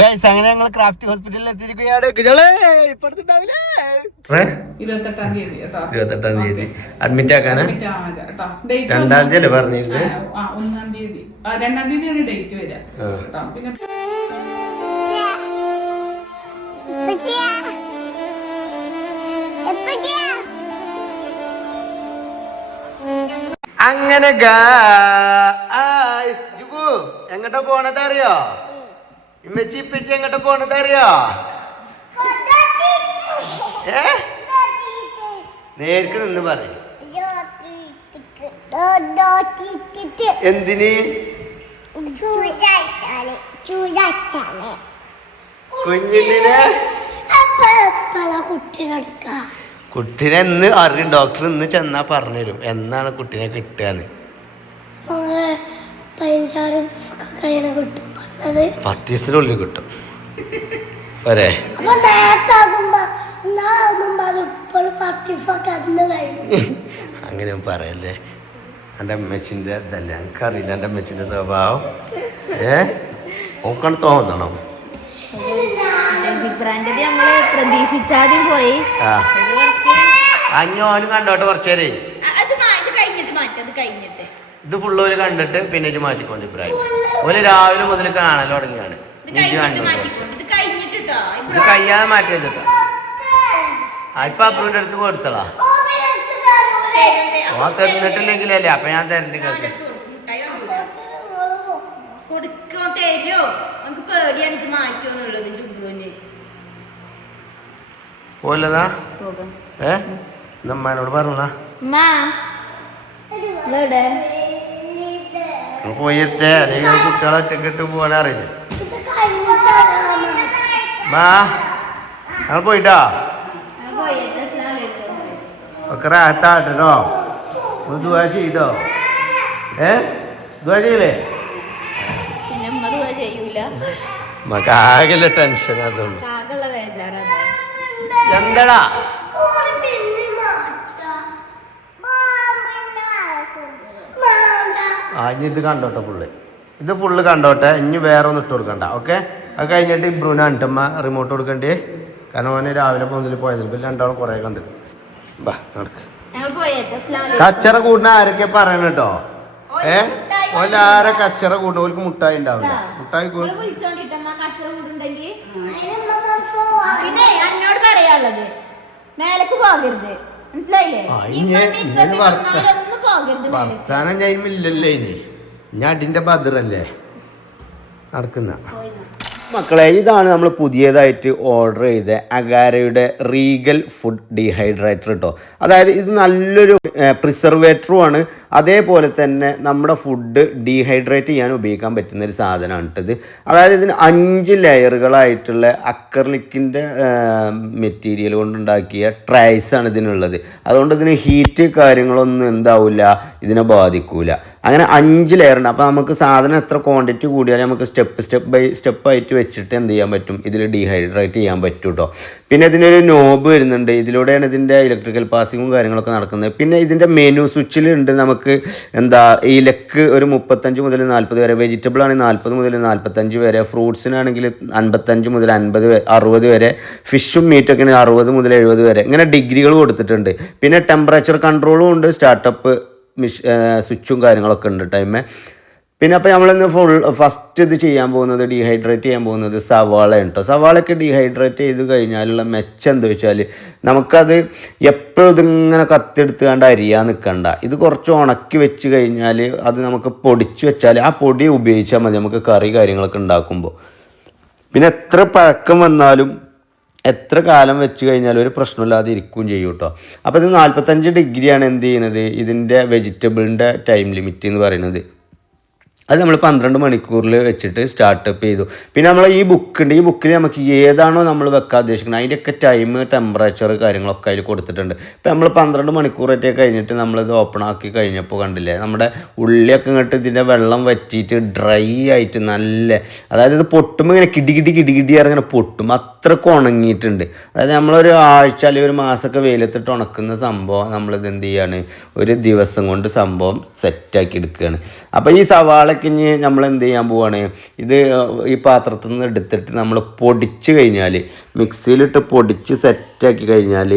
Guys അങ്ങനെ ഞങ്ങൾ craft ഹോസ്പിറ്റലിൽ എത്തിയിരിക്കുകയാണ്. ഇപ്പടുത്തുണ്ടാവില്ലേ 28-ാം തീയതി അഡ്മിറ്റ് ആക്കാനാ. 2-ാം തീയതി അല്ലേ പറഞ്ഞിരുന്നത്? 1-ാം തീയതി 2-ാം തീയതിയാണ് ഡേറ്റ് വരിക. പിന്നെ അങ്ങനെ എങ്ങോട്ടാ പോണത് അറിയോ? ഇമ്മച്ചി ഇപ്പച്ചി എങ്ങോട്ടാ പോണത് അറിയോ? നേർക്ക് നിന്ന് പറയും. എന്തിന്? കുഞ്ഞിനെ കുട്ടീനെ എന്ന് അറിയും. ഡോക്ടർ ഇന്ന് ചെന്നാ പറഞ്ഞു തരും എന്നാണ് കുട്ടീനെ കിട്ടുകയെന്ന്. 10 ദിവസത്തിനുള്ളിൽ കിട്ടും. പോരെ? അങ്ങനെ പറയല്ലേ. എൻ്റെ അമ്മച്ചിൻ്റെ ഇതല്ല, എനിക്കറിയില്ല എൻ്റെ അമ്മച്ചിൻ്റെ സ്വഭാവം. ഓക്കാണ് തോന്നണം. അഞ്ഞോനും കണ്ടോട്ടെ കുറച്ചേരേ. ഇത് ഫുള്ള് ഓല് കണ്ടിട്ട് പിന്നെ ഇത് മാറ്റിക്കൊണ്ട് ഇബ്രാഹിം ഓല് രാവിലെ മുതൽ കാണൽ തുടങ്ങിയാണ്. ഇത് കഴിയാതെ മാറ്റിയത് ഇപ്പൊ അപ്പൂന്റെ അടുത്ത് കൊടുത്തളാ. ഓ തന്നിട്ടില്ലെങ്കിലല്ലേ അപ്പൊ ഞാൻ തരണ്ടി പോലതാ. നമ്മനോട് പറഞ്ഞാ പോയിട്ടേ അല്ലെങ്കിൽ കുട്ടികളെ ഒറ്റക്കിട്ട് പോകാൻ അറിയില്ല. ഞങ്ങൾ പോയിട്ടോ ഒക്കെ റാത്താട്ടോ. ദുആ ചെയ്തോ? ദുആ ചെയ്യില്ലേ? നമുക്ക് ആകെല്ല ടെൻഷൻ അതുള്ളൂ. എന്താടാ ഇനി ഇത് കണ്ടോട്ടെ ഫുള്ള്. ഇത് ഫുള്ള് കണ്ടോട്ടെ. ഇനി വേറെ ഒന്നും ഇട്ട് കൊടുക്കണ്ട. ഓക്കെ, അത് കഴിഞ്ഞിട്ട് ഇബ്രൂന അണ്ടമ്മ റിമോട്ട് കൊടുക്കണ്ടേ. കാരണം ഓന് രാവിലെ മുതൽ പോയതിൽ ഇപ്പം രണ്ടാളും കുറെ കണ്ട്. ബാ നടക്ക്. കച്ചറ കൂടുന്ന ആരൊക്കെ പറയണ കേട്ടോ. ഓലാരെ കച്ചറ കൂടുന്ന ഓർക്ക് മുട്ടായി ഉണ്ടാവില്ല. മുട്ടായി വർത്താനം ചെയ്യുമില്ലല്ലേ. ഇനി ഞാൻ അടിന്റെ ബദറല്ലേ നടക്കുന്ന. മക്കളെ, ഇതാണ് നമ്മൾ പുതിയതായിട്ട് ഓർഡർ ചെയ്ത അഗാരയുടെ റീഗൽ ഫുഡ് ഡീഹൈഡ്രേറ്റർ കേട്ടോ. അതായത് ഇത് നല്ലൊരു പ്രിസർവേറ്ററും ആണ്. അതേപോലെ തന്നെ നമ്മുടെ ഫുഡ് ഡീഹൈഡ്രേറ്റ് ചെയ്യാൻ ഉപയോഗിക്കാൻ പറ്റുന്ന ഒരു സാധനമാണ് ഇട്ടത്. അതായത് ഇതിന് 5 ലെയറുകളായിട്ടുള്ള അക്രലിക്കിൻ്റെ മെറ്റീരിയൽ കൊണ്ടുണ്ടാക്കിയ ട്രൈസാണ് ഇതിനുള്ളത്. അതുകൊണ്ട് ഇതിന് ഹീറ്റ് കാര്യങ്ങളൊന്നും എന്താവില്ല, ഇതിനെ ബാധിക്കൂല. അങ്ങനെ 5 ലെയറുണ്ട്. അപ്പോൾ നമുക്ക് സാധനം എത്ര ക്വാണ്ടിറ്റി കൂടിയാലും നമുക്ക് സ്റ്റെപ്പ് ബൈ സ്റ്റെപ്പായിട്ട് വെച്ചിട്ട് എന്ത് ചെയ്യാൻ പറ്റും, ഇതിൽ ഡീഹൈഡ്രേറ്റ് ചെയ്യാൻ പറ്റും കേട്ടോ. പിന്നെ ഇതിനൊരു നോബ് വരുന്നുണ്ട്. ഇതിലൂടെയാണ് ഇതിൻ്റെ ഇലക്ട്രിക്കൽ പാസിങ്ങും കാര്യങ്ങളൊക്കെ നടക്കുന്നത്. പിന്നെ ഇതിൻ്റെ മെനു സ്വിച്ചിലുണ്ട് നമുക്ക് എന്താ ഇലക്ക് ഒരു 35 മുതൽ 40 വരെ, വെജിറ്റബിൾ ആണെങ്കിൽ 40 മുതൽ 45 വരെ, ഫ്രൂട്ട്സിനാണെങ്കിൽ 55 മുതൽ 60 വരെ, ഫിഷും മീറ്റൊക്കെ 60 മുതൽ 70 വരെ, ഇങ്ങനെ ഡിഗ്രികൾ കൊടുത്തിട്ടുണ്ട്. പിന്നെ ടെമ്പറേച്ചർ കൺട്രോളും ഉണ്ട്, സ്റ്റാർട്ടപ്പ് സ്വിച്ചും കാര്യങ്ങളൊക്കെ ഉണ്ട് ടൈമേ. പിന്നെ അപ്പോൾ നമ്മളിന്ന് ഫസ്റ്റ് ഇത് ചെയ്യാൻ പോകുന്നത്, ഡീഹൈഡ്രേറ്റ് ചെയ്യാൻ പോകുന്നത് സവാള കേട്ടോ. സവാളയൊക്കെ ഡീഹൈഡ്രേറ്റ് ചെയ്ത് കഴിഞ്ഞാലുള്ള മെച്ചം എന്താ വെച്ചാൽ നമുക്കത് എപ്പോഴും ഇതിങ്ങനെ കത്തിയെടുത്തുകൊണ്ട് അരിയാൻ നിൽക്കണ്ട. ഇത് കുറച്ച് ഉണക്കി വെച്ച് കഴിഞ്ഞാൽ അത് നമുക്ക് പൊടിച്ച് വെച്ചാൽ ആ പൊടി ഉപയോഗിച്ചാൽ മതി നമുക്ക് കറി കാര്യങ്ങളൊക്കെ ഉണ്ടാക്കുമ്പോൾ. പിന്നെ എത്ര പഴക്കം വന്നാലും എത്ര കാലം വെച്ച് കഴിഞ്ഞാലും ഒരു പ്രശ്നമില്ലാതെ ഇരിക്കുകയും ചെയ്യും കേട്ടോ. അപ്പോൾ ഇത് 45 ഡിഗ്രിയാണ് എന്ത് ചെയ്യുന്നത്, ഇതിൻ്റെ വെജിറ്റബിളിൻ്റെ ടൈം ലിമിറ്റ് എന്ന് പറയുന്നത്. അത് നമ്മൾ 12 മണിക്കൂറിൽ വെച്ചിട്ട് സ്റ്റാർട്ടപ്പ് ചെയ്തു. പിന്നെ നമ്മൾ ഈ ബുക്കുണ്ട്, ഈ ബുക്കിൽ നമുക്ക് ഏതാണോ നമ്മൾ വെക്കാൻ ഉദ്ദേശിക്കുന്നത് അതിൻ്റെയൊക്കെ ടൈം, ടെമ്പറേച്ചർ കാര്യങ്ങളൊക്കെ അതിൽ കൊടുത്തിട്ടുണ്ട്. ഇപ്പോൾ നമ്മൾ 12 മണിക്കൂറൊക്കെ കഴിഞ്ഞിട്ട് നമ്മളിത് ഓപ്പൺ ആക്കി കഴിഞ്ഞപ്പോൾ കണ്ടില്ലേ, നമ്മുടെ ഉള്ളിയൊക്കെ ഇങ്ങോട്ട് ഇതിൻ്റെ വെള്ളം വറ്റിയിട്ട് ഡ്രൈ ആയിട്ട് നല്ല, അതായത് ഇത് പൊട്ടുമ്പോൾ ഇങ്ങനെ കിടി ഇങ്ങനെ പൊട്ടും, അത്രയ്ക്ക് ഉണങ്ങിയിട്ടുണ്ട്. അതായത് നമ്മളൊരു ആഴ്ച അല്ലെങ്കിൽ ഒരു മാസമൊക്കെ വെയിലത്തിട്ട് ഉണക്കുന്ന സംഭവം നമ്മളിത് എന്ത് ചെയ്യാണ്, ഒരു ദിവസം കൊണ്ട് സംഭവം സെറ്റാക്കി എടുക്കുകയാണ്. അപ്പോൾ ഈ സവാള സാധനമൊക്കെ ഇനി നമ്മൾ എന്ത് ചെയ്യാൻ പോവാണ്, ഇത് ഈ പാത്രത്തിൽ നിന്ന് എടുത്തിട്ട് നമ്മൾ പൊടിച്ച് കഴിഞ്ഞാൽ, മിക്സിയിലിട്ട് പൊടിച്ച് സെറ്റാക്കി കഴിഞ്ഞാൽ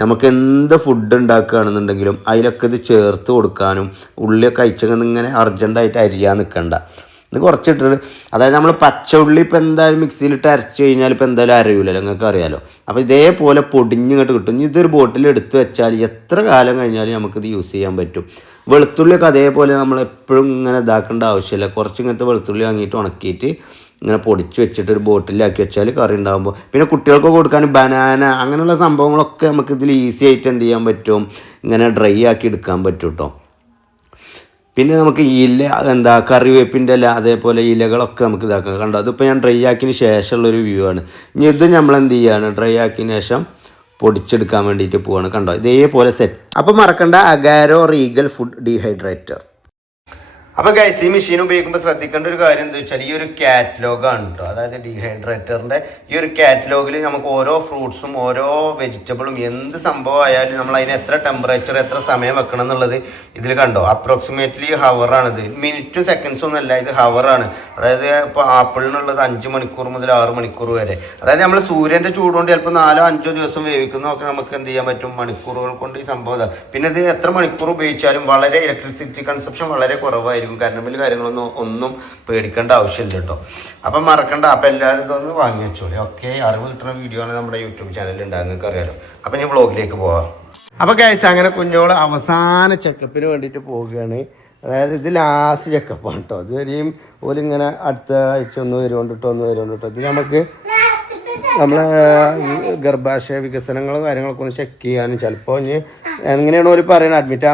നമുക്ക് എന്ത് ഫുഡ് ഉണ്ടാക്കുകയാണെന്നുണ്ടെങ്കിലും അതിലൊക്കെ ഇത് ചേർത്ത് കൊടുക്കാനും, ഉള്ളിയൊക്കെ അയച്ചങ്ങനെ ഇങ്ങനെ അർജൻറ്റായിട്ട് അരിയാൻ നിൽക്കണ്ട. ഇത് കുറച്ചിട്ടിട്ട്, അതായത് നമ്മൾ പച്ച ഉള്ളി ഇപ്പോൾ എന്തായാലും മിക്സിയിലിട്ട് അരച്ച് കഴിഞ്ഞാൽ ഇപ്പോൾ എന്തായാലും അരയൂലല്ലോ, നിങ്ങൾക്ക് അറിയാലോ. അപ്പോൾ ഇതേപോലെ പൊടിഞ്ഞിങ്ങോട്ട് കിട്ടും. ഇനി ഇതൊരു ബോട്ടിൽ എടുത്ത് വെച്ചാൽ എത്ര കാലം കഴിഞ്ഞാലും നമുക്കിത് യൂസ് ചെയ്യാൻ പറ്റും. വെളുത്തുള്ളിയൊക്കെ അതേപോലെ നമ്മൾ എപ്പോഴും ഇങ്ങനെ ഇതാക്കേണ്ട ആവശ്യമില്ല. കുറച്ച് ഇങ്ങനത്തെ വെളുത്തുള്ളി വാങ്ങിയിട്ട് ഉണക്കിയിട്ട് ഇങ്ങനെ പൊടിച്ച് വെച്ചിട്ട് ഒരു ബോട്ടിലാക്കി വെച്ചാൽ കറി ഉണ്ടാകുമ്പോൾ, പിന്നെ കുട്ടികൾക്ക് കൊടുക്കാൻ ബനാന അങ്ങനെയുള്ള സംഭവങ്ങളൊക്കെ നമുക്ക് ഇതിൽ ഈസി ആയിട്ട് എന്ത് ചെയ്യാൻ പറ്റും, ഇങ്ങനെ ഡ്രൈ ആക്കി എടുക്കാൻ പറ്റും കേട്ടോ. പിന്നെ നമുക്ക് കറിവേപ്പിൻ്റെ ഇല അതേപോലെ ഇലകളൊക്കെ നമുക്ക് ഇതാക്കാം. കണ്ടോ, അതിപ്പോൾ ഞാൻ ഡ്രൈ ആക്കിയതിന് ശേഷമുള്ളൊരു വ്യൂ ആണ്. ഇനി ഇത് നമ്മൾ എന്ത് ചെയ്യുകയാണ്, ഡ്രൈ ആക്കിയതിന് ശേഷം പൊടിച്ചെടുക്കാൻ വേണ്ടിയിട്ട് പോവാണ്. കണ്ടോ, ഇതേപോലെ സെറ്റ്. അപ്പോൾ മറക്കണ്ട, അഗാരോ റീഗൽ ഫുഡ് ഡീഹൈഡ്രേറ്റർ. അപ്പോൾ ഗൈസ്, ഈ മെഷീൻ ഉപയോഗിക്കുമ്പോൾ ശ്രദ്ധിക്കേണ്ട ഒരു കാര്യം എന്താ വെച്ചാൽ, ഈ ഒരു കാറ്റലോഗാണ് കേട്ടോ. അതായത് ഡീഹൈഡ്രേറ്ററിൻ്റെ ഈ ഒരു കാറ്റലോഗിൽ നമുക്ക് ഓരോ ഫ്രൂട്ട്സും ഓരോ വെജിറ്റബിളും എന്ത് സംഭവം ആയാലും നമ്മൾ അതിന് എത്ര ടെമ്പറേച്ചർ എത്ര സമയം വെക്കണം എന്നുള്ളത് ഇതിൽ കണ്ടോ. അപ്രോക്സിമേറ്റ്ലി ഹവറാണിത്, മിനിറ്റും സെക്കൻഡ്സും ഒന്നല്ല, ഇത് ഹവറാണ്. അതായത് ഇപ്പോൾ ആപ്പിളിനുള്ളത് 5 മണിക്കൂർ മുതൽ 6 മണിക്കൂർ വരെ. അതായത് നമ്മൾ സൂര്യൻ്റെ ചൂടുകൊണ്ട് ചിലപ്പോൾ 4-5 ദിവസം വേവിക്കുന്നതൊക്കെ നമുക്ക് എന്ത് ചെയ്യാൻ പറ്റും, മണിക്കൂറുകൾ കൊണ്ട് ഈ സംഭവം. പിന്നെ ഇത് എത്ര മണിക്കൂർ ഉപയോഗിച്ചാലും വളരെ ഇലക്ട്രിസിറ്റി കൺസപ്ഷൻ വളരെ കുറവായിരിക്കും. കറണ്ട് ബില്ല് കാര്യങ്ങളൊന്നും പേടിക്കേണ്ട ആവശ്യമില്ല കേട്ടോ. അപ്പം മറക്കണ്ട. അപ്പം എല്ലാവരും ഇതൊന്ന് വാങ്ങി വെച്ചോളൂ. ഓക്കെ, അറിവ് കിട്ടുന്ന വീഡിയോ ആണ് നമ്മുടെ യൂട്യൂബ് ചാനലിൽ ഉണ്ടാകും, നിങ്ങൾക്ക് അറിയാലോ. അപ്പം ഞാൻ വ്ളോഗിലേക്ക് പോവാം. അപ്പോൾ ഗൈസ്, അങ്ങനെ കുഞ്ഞോള് അവസാന ചെക്കപ്പിന് വേണ്ടിയിട്ട് പോവുകയാണ്. അതായത് ഇത് ലാസ്റ്റ് ചെക്കപ്പാണ് കേട്ടോ. ഇതുവരെയും ഓലിങ്ങനെ അടുത്ത ആഴ്ച ഒന്ന് വരുകൊണ്ടിട്ടോ. ഇത് നമുക്ക് നമ്മളെ ഗർഭാശയ വികസനങ്ങളും കാര്യങ്ങളൊക്കെ ഒന്ന് ചെക്ക് ചെയ്യാനും, ചിലപ്പോൾ ഇനി എങ്ങനെയാണോ ഒരു പറയുന്നത്, അഡ്മിറ്റ്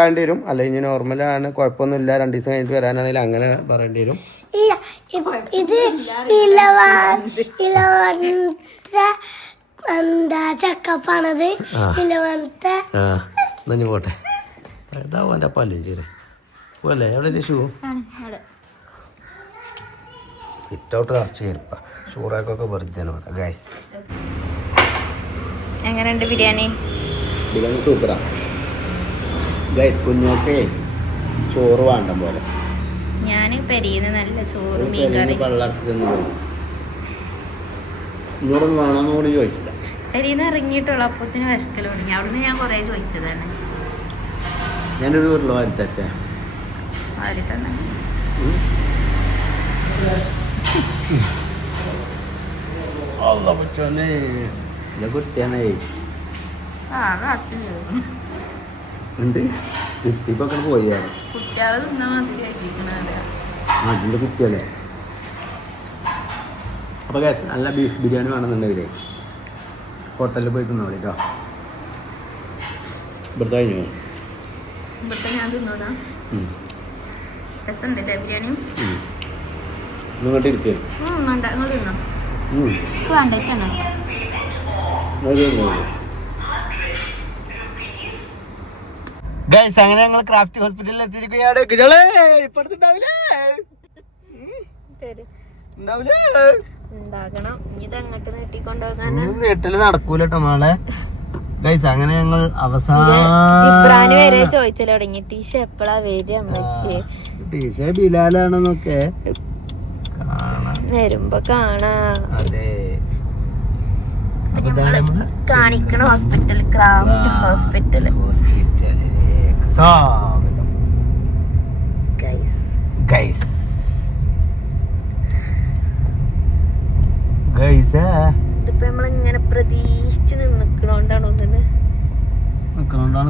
ആകേണ്ടി വരും. അല്ല ഇനി നോർമലാണ്, കുഴപ്പമൊന്നുമില്ല, 2 ദിവസം കഴിഞ്ഞിട്ട് വരാനാണെങ്കിൽ അങ്ങനെ പറയേണ്ടി വരും. ഇത് എന്താ ചെക്കപ്പാണത്, നഞ്ഞു പോട്ടെ. ഇതാ എൻ്റെ പല്ല് ചേരെ പോലെ. എവിടെ ഷൂ സിറ്റ് ഔട്ട് കറച്ച് ചേരുപ്പ ഷൂറാക്കൊക്കെ വെറുതെ ഗൈസ്. എങ്ങനെയുണ്ട് ബിരിയാണി? ബിരിയാണി സൂപ്പറാ ഗൈസ്. കുഞ്ഞോക്കെ ചോറ് വേണ്ട പോലെ ഞാൻ പെരിയുന്ന നല്ല ചോറ് മീൻകറി വെള്ളത്തിൽ നിന്ന് പോയി. ഇന്നോടൊന്നും വേണമെന്ന് കൂടി ചോദിച്ചില്ല. പെരിയുന്ന ഇറങ്ങിയിട്ടുള്ള അപ്പത്തിന് വിശക്കൽ തുടങ്ങി. അവിടുന്ന് ഞാൻ കുറേ ചോദിച്ചതാണ്. ഞാനൊരു ഉരുള വരുത്തട്ടെ വാരി തന്നെ. കുട്ടിയാണേ എന്ത് ലിപ്സ്റ്റിക്കൊക്കെ പോയാണ് കുട്ടികളെ തിന്നാൻ മാതിരി അതിൻ്റെ കുട്ടിയല്ലേ. അപ്പോൾ ഗ്യാസ് നല്ല ബീഫ് ബിരിയാണി വേണമെന്നുണ്ടെങ്കിലേ ഹോട്ടലിൽ പോയി തിന്നാ വിളിട്ടോ. ഇവിടുത്തെ കഴിഞ്ഞു. ഇവിടുത്തെ ഞാൻ തിന്നോടാ. രസമുണ്ടല്ലേ ബിരിയാണി? ഇങ്ങോട്ട് ഇരിക്കേ വേണ്ട, നിങ്ങൾ തിന്നോ. വേണ്ടിട്ടാണ് ഗൈസ്, അങ്ങനെ ഞങ്ങൾ ക്രാഫ്റ്റ് ഹോസ്പിറ്റലിൽ എത്തിയിരിക്കുകയാണ്. നീട്ടല് നടക്കൂലട്ടോ നാളെ ഗൈസ്. അങ്ങനെ ഞങ്ങൾ അവസാനം വരെ ചോദിച്ചല്ലോ തുടങ്ങി ടീഷ എപ്പോഴാ വരിക ടീഷ ബിലാലാണെന്നൊക്കെ വരുമ്പോ കാണാ. അതെ, കാണിക്കണ ഹോസ്പിറ്റൽ, ക്രാഫ്റ്റ് ഹോസ്പിറ്റൽ. സ്വാഗതം ഗൈസ്. ഇതിപ്പോ നമ്മളിങ്ങനെ പ്രതീക്ഷിച്ച് നിക്കണോണ്ടാണ്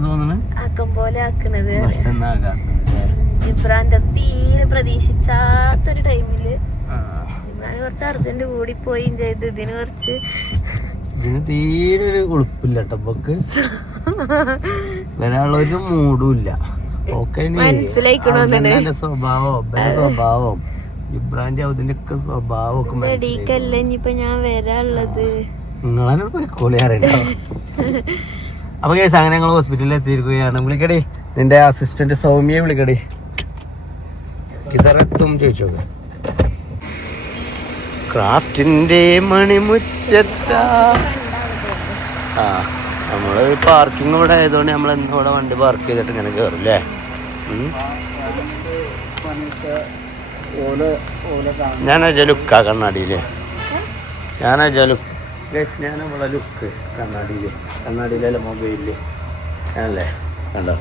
തോന്നുന്നത് ആക്കം പോലെ ആക്കണത്. ജിബ്രാന്റെ തീരെ പ്രതീക്ഷിച്ചാത്തൊരു ടൈമില് കുറച്ച് അർജന്റ് കൂടി പോയി ചെയ്ത് ഇതിന് തീരെ ഒരു ഉളുപ്പില്ല ടബക്ക് വരാനുള്ള ഒരു മൂഡും ഇല്ല. മനസ്സിലായിക്കണോ സ്വഭാവം ഇബ്രാന്റെ അതിന്റെ ഒക്കെ സ്വഭാവം ഒക്കെ ഇനിയിപ്പൊ ഞാൻ വരാനുള്ളത് നിങ്ങളെ പോയിക്കോളി അറിയണ്ടോ. അപ്പൊ കേസ് അങ്ങനെ ഞങ്ങൾ ഹോസ്പിറ്റലിൽ എത്തിയിരിക്കുകയാണ്. വിളിക്കടി നിന്റെ അസിസ്റ്റന്റ് സൗമ്യയെ വിളിക്കടി. ഇതറത്തും ചോദിച്ചോക്കെ ക്രാഫ്റ്റിന്റെ മണിമുറ്റത്താ. നമ്മള് പാർക്കിംഗ് ഇവിടെ ആയതുകൊണ്ട് നമ്മൾ ഇവിടെ വണ്ടി പാർക്ക് ചെയ്തിട്ട് ഇങ്ങനെ കയറും അല്ലേ. ഞാനാ ലുക്കാ കണ്ണാടിയില് ഞാനാ നമ്മളെ ലുക്ക് കണ്ണാടിയിലല്ല മൊബൈലില് ഞാനല്ലേ കണ്ടോ.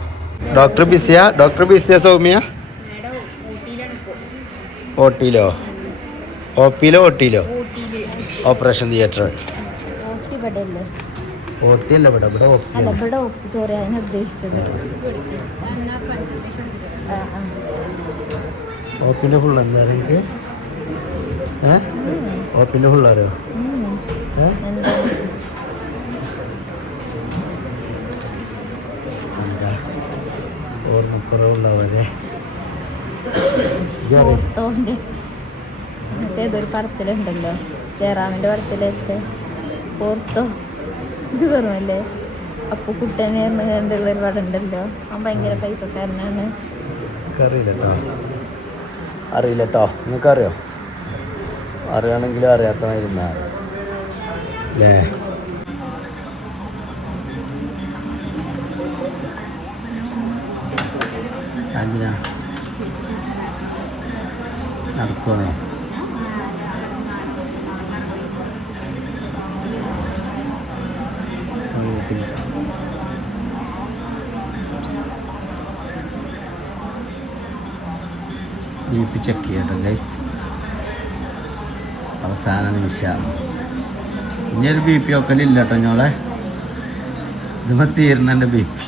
ഡോക്ടർ ബിസിയാ സൗമ്യ? ഓട്ടിയിലോ ഓപ്പറേഷൻ തിയേറ്റർ? ഓട്ടിയല്ല ഇവിടെ ഓപ്പിന്റെ ഫുൾ എന്താ എനിക്ക് ഓപ്പിന്റെ ഫുൾ അറിയോ? ഓർമ്മക്കുറവുള്ളവരെ ഏതൊരു പടത്തിലുണ്ടല്ലോ ജയറാമിന്റെ പടത്തിലൊക്കെ ഓർത്തോ ഓർമ്മല്ലേ? അപ്പൊ കുട്ടനെ എന്തെങ്കിലും ഒരു പടം ഉണ്ടല്ലോ, അവൻ ഭയങ്കര പൈസക്കാരനാണ്. അറിയില്ലട്ടോ നിങ്ങൾക്കറിയോ? അറിയാണെങ്കിലും അറിയാത്തമായിരുന്ന അല്ലേ? എന്തിനാ നടക്കുവാണോ? ബി ചെക്ക് ചെയ്യട്ടോ ഗൈസ്, അവസാന നിമിഷം. ഇനിയൊരു ബി പി ഒക്കലില്ല കേട്ടോ ഞോളെ, ഇതുമ്പോൾ തീർന്ന എൻ്റെ ബി പി.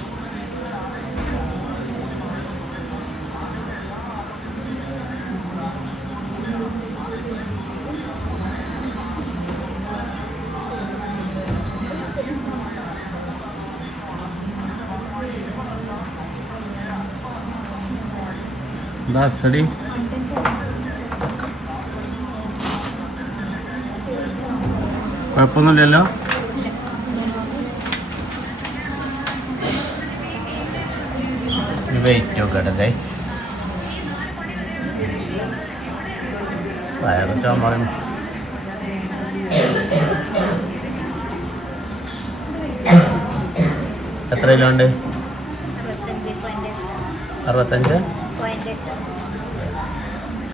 എന്താ സ്ഥടി? കുഴപ്പമൊന്നുമില്ലല്ലോ? വെയിറ്റ് നോക്കട്ടെ ഗൈസ്. വയറിട്ട് നമ്മൾ എത്ര കിലോ ഉണ്ട്? 65.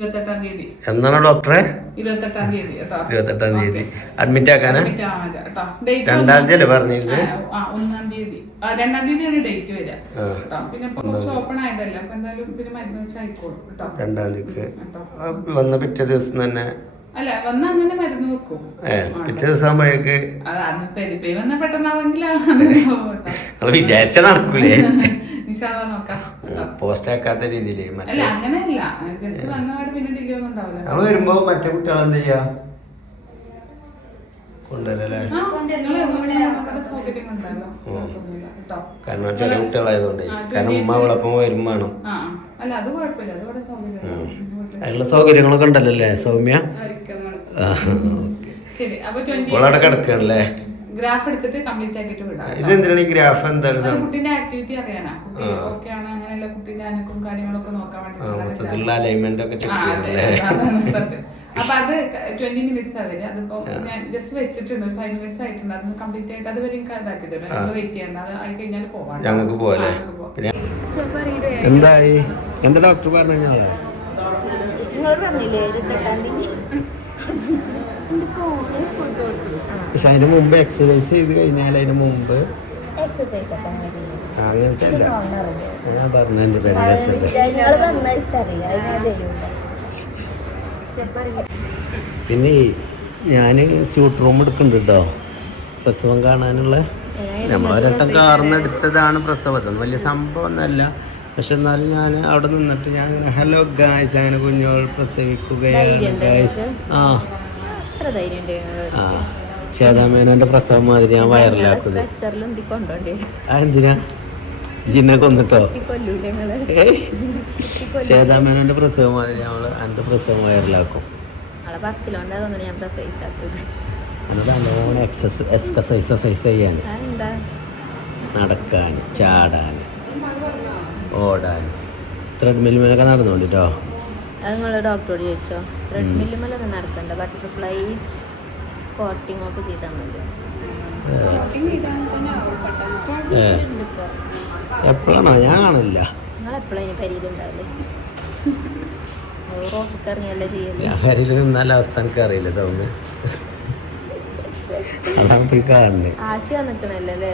28-ാം തീയതി. എന്നാണ് ഡോക്ടറെ? 28-ാം തീയതി കേട്ടോ. 28-ാം തീയതി അഡ്മിറ്റ് ആക്കാനാ? 2-ാം തീയതി അല്ലേ പറഞ്ഞിരുന്നത്? 1-ാം തീയതി 2-ാം തീയതിയാണ് ഡേറ്റ് വരിക കേട്ടോ. പിന്നെ ഇപ്പൊ കുറച്ച് ഓപ്പൺ ആയതല്ലേ, അപ്പൊ എന്തായാലും പിന്നെ മരുന്ന് വെച്ച് ആയിക്കോളും കേട്ടോ. 2-ാം തീയതിക്ക് വന്ന പിറ്റേ ദിവസം തന്നെ അല്ല വന്ന അങ്ങനെ മരുന്ന് വെക്കും. പിറ്റേ ദിവസം ആകുമ്പോഴേക്ക് പെരിപ്പേ വന്ന പെട്ടെന്നാവെങ്കിലാ വിചാരിച്ച നടക്കൂലേ? നോക്കാം. പോസ്റ്റ് ആക്കാത്ത രീതിയില് അല്ല അങ്ങനെയല്ല, ജസ്റ്റ് വന്നപാട് പിന്നെ ഡിലേ ഒന്നും ഉണ്ടാവില്ല. നമ്മള് വരുമ്പോ മറ്റേ കുട്ടികൾ എന്ത് ചെയ്യാ കൊണ്ടുവരല്ലേ? സൗകര്യം ഉണ്ടല്ലോ കേട്ടോ. കാരണം ചെറിയ കുട്ടികളായതുകൊണ്ട്, കാരണം ഉമ്മ അവളൊപ്പം വരും വേണം. അല്ല അത് കുഴപ്പമില്ല, അതുകൂടെ സൗകര്യം അതിനുള്ള സൗകര്യങ്ങളൊക്കെ ഉണ്ടല്ലോ സൗമ്യ? ശരി. അപ്പൊ അവിടെ കിടക്കണല്ലേ? ഗ്രാഫ് എടുത്തിട്ട് കംപ്ലീറ്റ് ആക്കിയിട്ട് വിടാം. ഇതെന്തിനാണ് ഈ ഗ്രാഫ്? എന്താണ് കുട്ടീന്റെ ആക്ടിവിറ്റി അറിയാനാ, കുട്ടി ഓക്കെ ആണ് അങ്ങനെയല്ല കുട്ടീന്റെ അനക്കും കാര്യങ്ങളൊക്കെ നോക്കാൻ വേണ്ടി അലൈൻമെന്റ് ഒക്കെ സത്യം. അപ്പൊ അത് 20 minutes വരെ. അതിപ്പോ ഞാൻ ജസ്റ്റ് വെച്ചിട്ടുണ്ട്, 5 minutes ആയിട്ടുണ്ട്. അത് കംപ്ലീറ്റ് ആയിട്ട് അതുവരെ ഇതാക്കിയിട്ടുണ്ട്. വെയിറ്റ് ചെയ്യണ്ട, അത് ആയി കഴിഞ്ഞാൽ പോവാം. ഞങ്ങൾക്ക് പോലെ എന്തായി? എന്താ ഡോക്ടർ പറഞ്ഞു? പക്ഷെ അതിന് മുമ്പ് എക്സസൈസ് ചെയ്ത് കഴിഞ്ഞാൽ അതിന് മുമ്പ് അങ്ങനത്തെ അല്ല ഞാൻ പറഞ്ഞു എൻ്റെ പിന്നെ ഞാൻ സ്യൂട്ട് റൂം എടുക്കുന്നുണ്ട് കേട്ടോ, പ്രസവം കാണാനുള്ള. നമ്മളൊരട്ടം കാർന്നെടുത്തതാണ് പ്രസവം, അതൊന്നും വലിയ സംഭവം ഒന്നല്ല. പക്ഷെ എന്നാലും ഞാൻ അവിടെ നിന്നിട്ട് ഞാൻ ഹലോ ഗായ്സ് അങ്ങനെ കുഞ്ഞോൾ പ്രസവിക്കുകയാണ് ഗായ്സ്. ശ്വേതാമേനോന്റെ പ്രസവം മാതിരി ഞാൻ വൈറലാക്കുന്നത്. അതെന്തിനാ ജിന്നെ കൊന്നിട്ടോ? ശ്വേതാമേനോന്റെ പ്രസവം മാതിരി നമ്മള് എൻ്റെ പ്രസവം വൈറലാക്കും. എക്സസൈസ് ചെയ്യാൻ, നടക്കാൻ, ചാടാൻ, ഓടാൻ, ത്രെഡ്മില്ലിലൊക്കെ നടന്നുകൊണ്ടിട്ടോ. അത് നിങ്ങൾ ഡോക്ടറോട് ചോദിച്ചോ? ത്രെഡ്മില്ലിലൊക്കെ നടക്കണ്ട, ബട്ടർഫ്ലൈ സ്ക്വാട്ടിംഗ് ഒക്കെ ചെയ്താൽ മതി. എപ്പോഴാണോ? ഞാൻ കാണില്ല. നിങ്ങൾ എപ്പോഴും പരിയിലുണ്ടാവില്ലേ? റോട്ടിൽ ഇറങ്ങിയല്ലേ ചെയ്യല്ലേ. ഞാൻ വരയിൽ നിന്നാലും അവസ്ഥ എനിക്ക് അറിയില്ല സൗമ്യ. അതാണ് പോയി കാണുന്നത്. ആശ വന്നിക്കണല്ലേ അല്ലേ.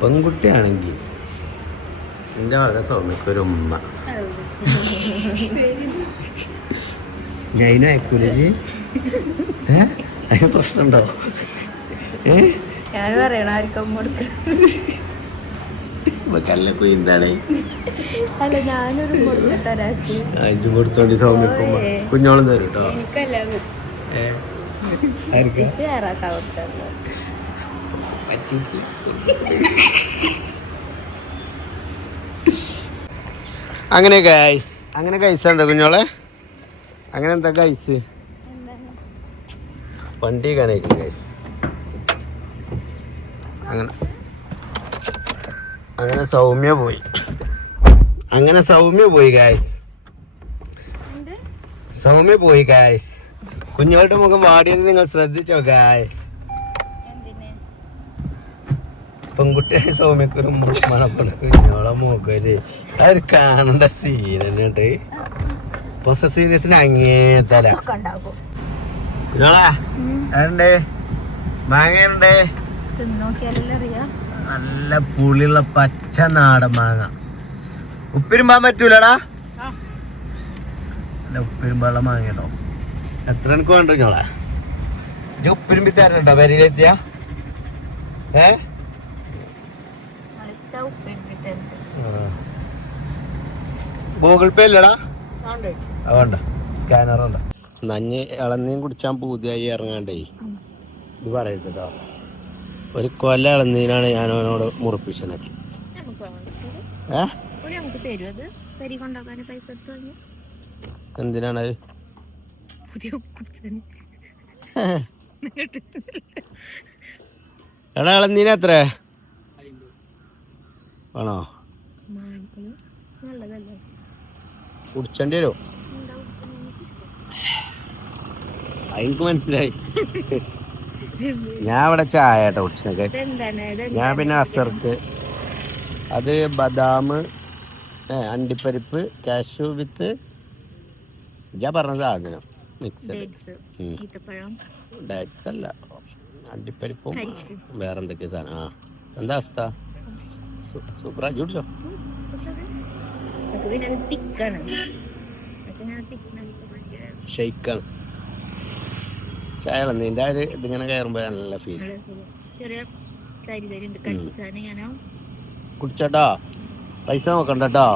പെൺകുട്ടിയാണെങ്കിൽ എൻ്റെ വക സൗമ്യക്കൊരു ഉമ്മ. ഞാൻ അയക്കൂലേ? അതിന് പ്രശ്നമുണ്ടോ? ഞാൻ പറയണ ആർക്കും കല്ല കുയിന്താണ്. അല്ല ഞാനൊരു കൊടുക്കട്ടെ ഒരാൾക്ക്. ഇത് കൊടുത്തോണ്ടി സൗമ്യക്കും കുഞ്ഞോളം തരും കേട്ടോ. എനിക്കല്ല ചേറാട്ടാ കൊടുത്തത്. അങ്ങനെ ഗൈസ്, അങ്ങനെ ഗൈസ് എന്താ കുഞ്ഞോളെ? അങ്ങനെ എന്താ ഗൈസ്? വണ്ടി കാണിക്കും ഗൈസ്. അങ്ങനെ അങ്ങനെ സൗമ്യ പോയി. അങ്ങനെ സൗമ്യ പോയി ഗൈസ്. സൗമ്യ പോയി ഗൈസ്. കുഞ്ഞോളുടെ മുഖം വാടിയത് നിങ്ങൾ ശ്രദ്ധിച്ചോ ഗൈസ്? പെൺകുട്ടിയായ സൗമ്യക്കൊരു മണപ്പുള്ള കുഞ്ഞോളെ മുഖല് അത് കാണേണ്ട സീൻ തന്നെയുണ്ട്. പൊസസീവ്നെസ്സിന് അങ്ങേത്തല. കുഞ്ഞോളെ അതുണ്ട് മാങ്ങയുണ്ട്. നല്ല പുളിയുള്ള പച്ച നാടൻ മാങ്ങ. ഉപ്പിരുമ്പാൻ പറ്റൂലടാ. നല്ല ഉപ്പിരുമ്പാനുള്ള മാങ്ങ കേട്ടോ. എത്ര എനിക്ക് വേണ്ട കുഞ്ഞോളെ? ഇത് ഉപ്പിരുമ്പി തരണ്ടോ വരിയിലെത്തിയ? ഗൂഗിൾ പേ ഇല്ലടാ? അതുകൊണ്ട് സ്കാനർ ഉണ്ട്. നഞ്ഞ് ഇളനീൻ കുടിച്ചാൻ പൂതിയായി ഇറങ്ങാണ്ടേ ഇത് പറയട്ടോ. ഒരു കൊല ഇളനീനാണ് ഞാൻ അവനോട് മുറിപ്പിച്ചത്. എന്തിനാണ് എടാ ഇളനീന എത്ര ആണോ? കുടിച്ചേണ്ടി വരുമോ? എനിക്ക് മനസ്സിലായി. ഞാൻ ഇവിടെ ചായ കേട്ടോ കുടിച്ചൊക്കെ. ഞാൻ പിന്നെ അസർക്ക് അത് ബദാം അണ്ടിപ്പരിപ്പ് കാഷ്യൂ വിത്ത് ഞാൻ പറഞ്ഞ സാധനം മിക്സഡ്. ഡേറ്റ്സ് അല്ല, അണ്ടിപ്പരിപ്പും വേറെ എന്തൊക്കെയാ സാധനം. ആ എന്താ അവസ്ഥ? സൂപ്പറാ കുടിച്ചോ? ഷെയ്ക്കാണ് ചായ ഇളനീൻ്റെ ഒരു ഇതിങ്ങനെ കയറുമ്പോ നല്ല ഫീൽ. കുടിച്ചോട്ടോ, പൈസ നോക്കണ്ടോ?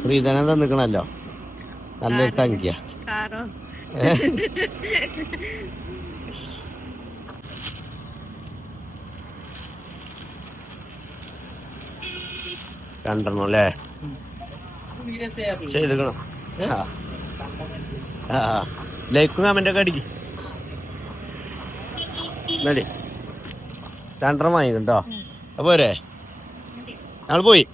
സ്ത്രീധനം തന്നിക്കണല്ലോ നല്ലൊരു സംഖ്യ. രണ്ടെണ്ണം അല്ലേ ചെയ്തേക്കണം. ലൈക്കും കമൻ്റൊക്കെ അടിക്കും. മതി രണ്ടെണ്ണം വാങ്ങിക്കട്ടോ. അപ്പോരെ ഞങ്ങൾ പോയി.